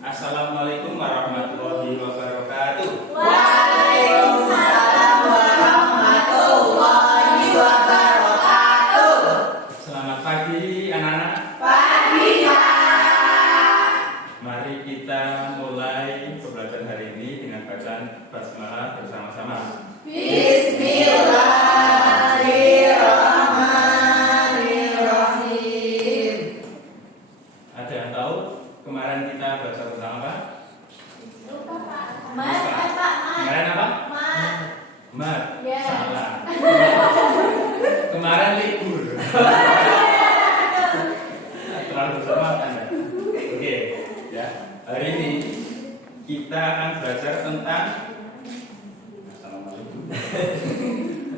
Assalamualaikum warahmatullahi wabarakatuh. Waalaikumsalam warahmatullahi wabarakatuh. Selamat pagi anak-anak. Pagi, Pak. Mari kita mulai pembelajaran hari ini dengan bacaan basmalah bersama-sama. Bismillahirrahmanirrahim. Ada yang tahu kemarin kita baca tentang apa? Lupa, Pak. Kemarin apa? Mat. Ya. Salah. Kemarin libur. Terlalu bersama Anda. Oke, ya. Hari ini kita akan belajar tentang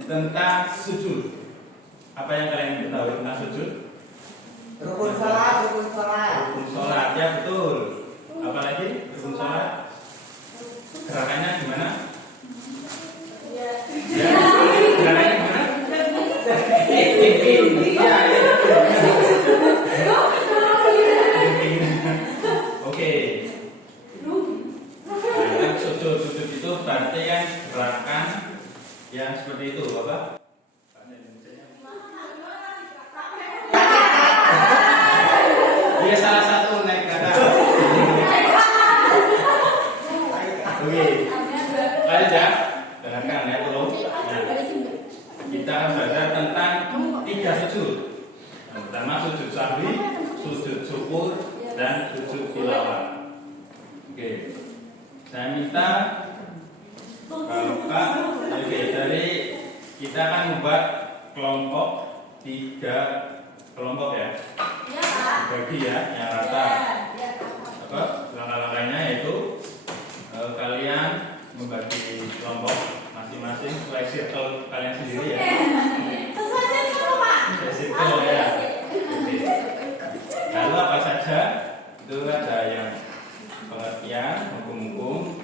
tentang sujud. Apa yang kalian ketahui tentang sujud? Rukun sholat. Rukun sholat, ya betul. Apalagi rukun sholat? Gerakannya gimana? Ya, gerakannya gimana? Oke. Nah, sujud itu berarti kan gerakan yang seperti itu, Bapak. Dia salah satu naik kata. Oke. Lanjut ya. Dengarkan ya, tolong. Nah, kita akan belajar tentang 3 sujud. Yang pertama sujud sahwi, sujud syukur, dan sujud tilawah. Oke. Saya minta kalau Kak, oke, dari kita akan membuat kelompok 3 kelompok ya. Bagi ya, yang rata. Apa? Langkah-langkahnya yaitu kalian membagi kelompok masing-masing sesuai circle kalian sendiri ya. Sesuai circle ya. Oke. Lalu apa saja? Itu ada yang pengertian, hukum-hukum,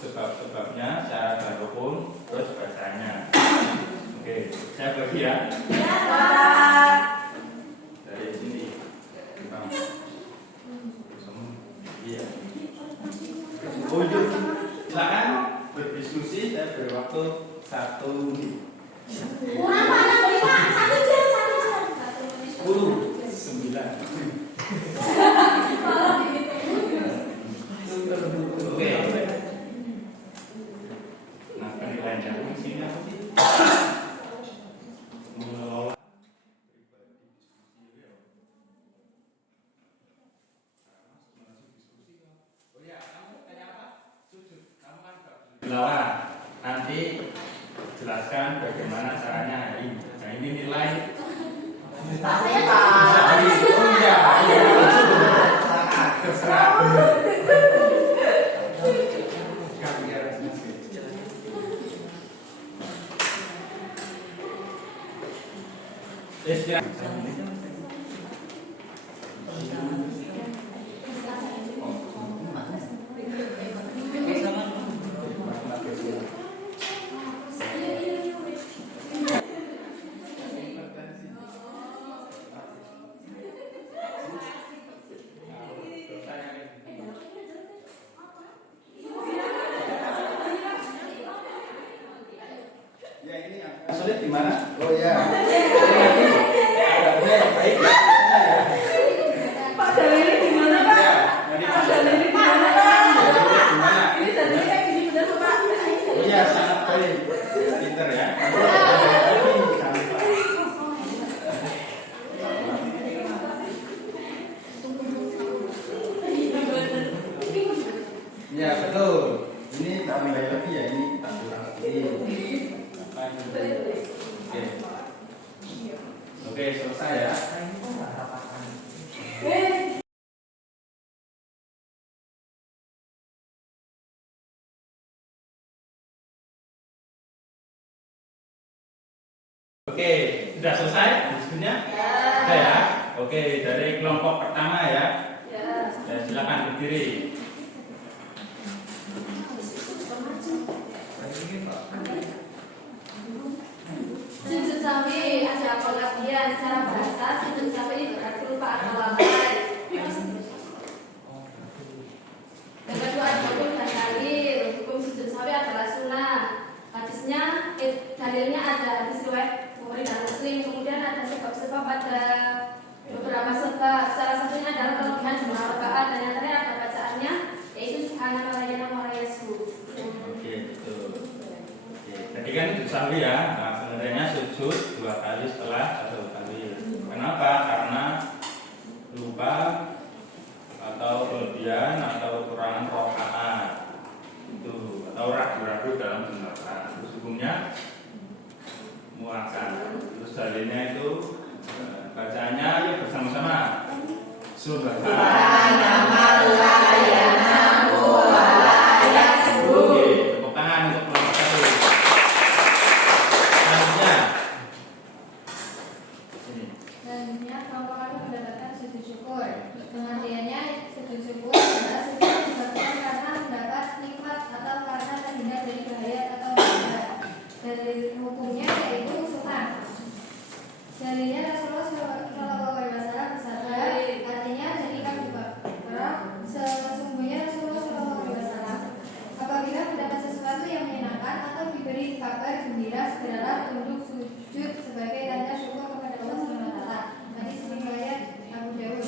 sebab-sebabnya, syarat dan rukun, terus bacanya. Oke, saya bagi ya. Dari sini. Iya. Silakan berdiskusi. Saya beri waktu 1 menit. 9. Oke. Nah, penilaiannya di sini apa sih? Mengelola pribadi diskusi ya. Oh ya, kamu tanya apa? Sujud. Kamu kan enggak sujud. Tilawah. Nanti jelaskan bagaimana caranya hari ini. Nah, ini nilai. Terserah. Sulit gimana? Oh ya. Baik. Pak Dalili gimana, Pak? Pak Dalili gimana, Pak? Ini Dalili kayak gini bener, Pak? Oh iya, sangat baik. Pinter ya. Ya betul. Ini tambah lagi ya, ini kita ulang lagi. Oke, selesai ya. Oke, sudah selesai diskusinya? Sudah ya? Oke, dari kelompok pertama ya. Ya, silakan berdiri. Sujud sawi ada pengertian secara bahasa. Sujud sawi berarti berupa atau lambai. sahwi ya. Nah, pengertiannya sujud 2 kali setelah 1 kali. Kenapa? Karena lupa atau kelebihan atau kekurangan rokaat itu, atau ragu-ragu dalam menerapkan. Terus hukumnya muakkad. Terus dalilnya itu bacaannya yuk bersama-sama. Subhanallah ya namu wa la yasbu. Tepuk tangan untuk kelompok 1. Selanjutnya ini. Selanjutnya kelompok kami mendapatkan sujud syukur. Pengertiannya sujud syukur adalah sujud disebabkan karena mendapat nikmat atau karena terhindar dari bahaya atau musibah. Dari hukumnya yaitu sunnah. Dalilnya Rasulullah SAW bersabda, artinya jadi kami sesungguhnya Rasulullah SAW apabila mendapat sesuatu yang menyenangkan atau diberi kabar gembira, segeralah tunduk sujud sebagai tanda syukur kepada Allah SWT. Hadis riwayat Abu Dawud.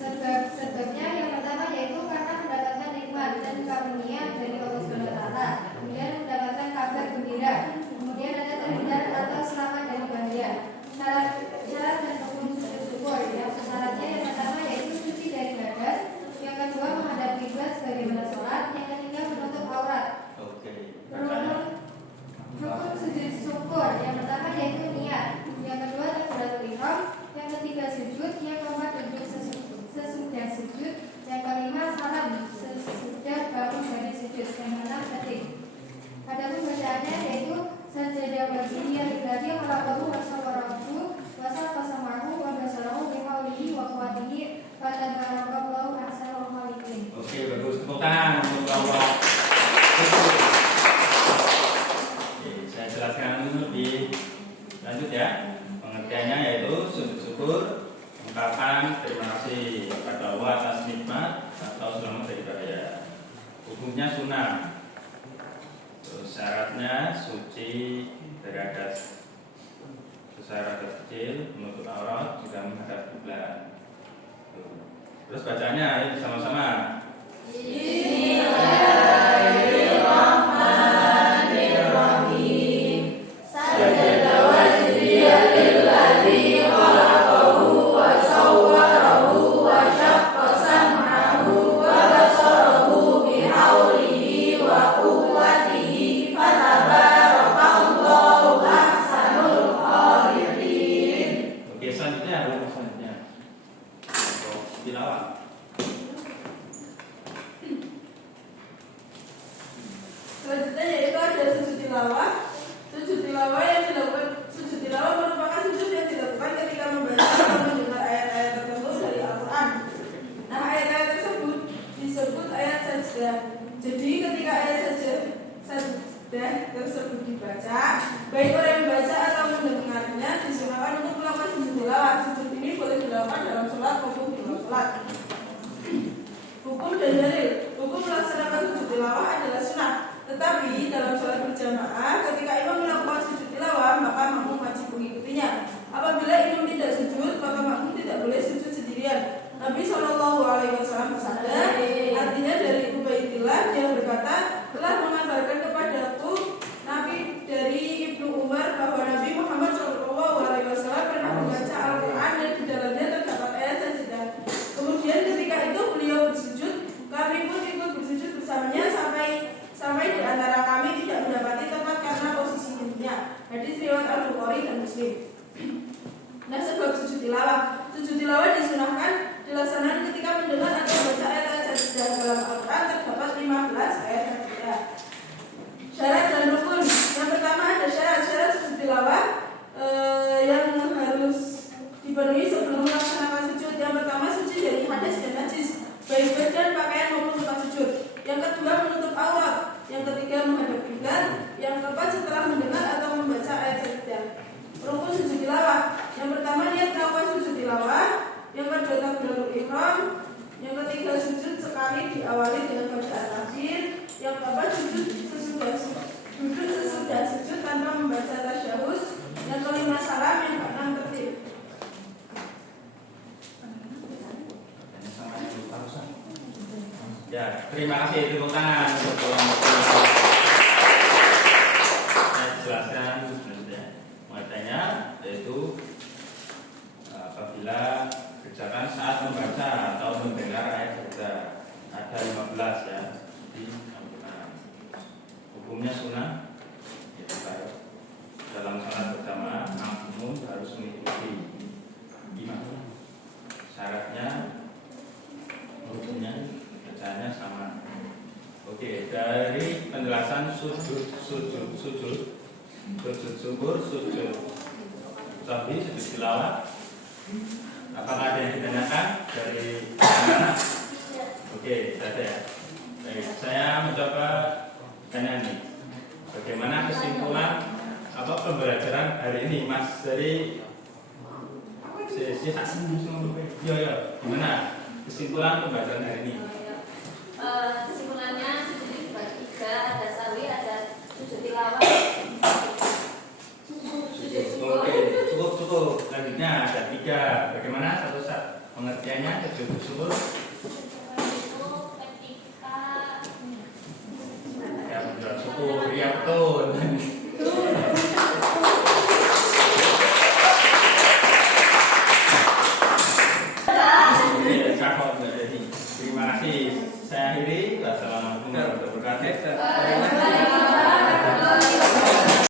Sebabnya yang pertama yaitu karena mendapatkan nikmat dan karunia dari Allah SWT, kemudian mendapatkan kabar gembira, kemudian ada terhindar atau selamat dari bahaya. Syarat dan rukun sujud syukur. Yang syaratnya yang pertama yaitu suci dari hadas, yang kedua menghadap kiblat sebagaimana sholat, yang ketiga menutup aurat. Rukun sujud syukur. Yang pertama yaitu niat, yang kedua takbiratul ihram, yang ketiga sujud, yang keempat duduk sesudah sujud, yang kelima salam sesudah bangun dari sujud, yang keenam ketik. Adapun bacaannya yaitu sajadah wajibiyah lillahi wa rabbahu wa sawwarahu wa saqasamahu wa basarahu bi haulihi wa quwwatihi fa tabarakallahu ahsanul khaliqin. Oke, bagus. Tepuk tangan untuk kelompok. Oke, saya jelaskan dulu lebih lanjut ya. Pengertiannya yaitu sujud syukur, ungkapan terima kasih kepada Allah atas nikmat atau selamat dari bahaya. Hukumnya sunnah. Terus syaratnya suci dari hadas. Syarat kecil, menutup aurat, juga menghadap kiblat. Terus bacanya ayo bersama-sama. Bismillahirrahmanirrahim. Sajada wajhiya lillazi khalaqahu wa sawwarahu wa syaqqa sam'ahu wa basarahu bi haulihi wa quwwatihi fa tabarakallahu ahsanul khaliqin. Oke, selanjutnya untuk tilawah. Selanjutnya yaitu ada sujud tilawah. Sujud tilawah yang dilakukan, sujud tilawah merupakan sujud yang dilakukan ketika membaca atau mendengar ayat-ayat tertentu dari Al-Quran. Nah, ayat-ayat tersebut disebut ayat sajdah. Jadi ketika ayat sajdah tersebut dibaca, baik orang yang membaca atau mendengarnya disunahkan untuk melakukan sujud tilawah. Sujud ini boleh dilakukan dalam sholat maupun di luar sholat. Hukum dan dalil. Hukum melaksanakan sujud tilawah adalah sunnah. Tetapi dalam sholat berjamaah, ketika imam melakukan sujud tilawah, maka makmum wajib mengikutinya. Apabila imam tidak sujud, maka makmum tidak boleh sujud sendirian. Nabi SAW bersabda, artinya dari Ubaidillah yang berkata, telah mengabarkan kepadaku Nabi dari Ibnu Umar bahwa Nabi Muhammad SAW pernah membaca Al-Quran dan di dalamnya terdapat ayat sajdah. Kemudian ketika itu beliau bersujud, kami pun ikut bersujud bersamanya sampai di antara kami tidak mendapati tempat karena posisi dirinya. Hadis riwayat Al-Bukhari dan Muslim. Nah, sebab sujud tilawah. Sujud tilawah disunahkan dilaksanakan ketika mendengar atau membaca ayat-ayat sajdah dalam Al-Quran terdapat 15 ayat sajdah. Syarat dan rukun. Yang pertama ada syarat sujud tilawah yang harus dipenuhi sebelum melaksanakan sujud. Yang pertama suci dari hadas dan najis, baik badan, pakaian maupun tempat sujud. Yang kedua menutup aurat. Yang ketiga menghadap kiblat. Yang keempat setelah mendengar atau membaca ayat sajdah. Rukun sujud tilawah. Yang pertama niat melakukan sujud tilawah. Yang kedua takbiratul ihram. Yang ketiga sujud sekali diawali dengan bacaan takbir. Yang keempat sujud sesudah sujud tanpa membaca tasyahud. Yang kelima salam. Yang keenam tertib. Ya, terima kasih tepuk tangan untuk kelompok. jelaskan pengertiannya, yaitu apabila kerjakan saat membaca atau mendengar ayat cerita. Ada 15 ya di Al-Quran. Hukumnya sunnah, yaitu dalam salat berjamaah makmum harus mengikuti imam. Syaratnya hukumnya bacaannya sama. Oke, dari penjelasan sujud syukur, sujud sahwi, sujud tilawah, apakah ada yang ditanyakan dari mana? Oke, sudah ada ya. Baik, saya mencoba tanya nih, bagaimana kesimpulan apa pembelajaran hari ini, Mas? Dari gimana kesimpulan pembelajaran hari ini? Kesimpulannya sujud dibagi 3, ada sawi, ada sujud tilawah, sujud syukur. Oke, cukup. Selanjutnya ada 3. Bagaimana satu pengertiannya sujud syukur?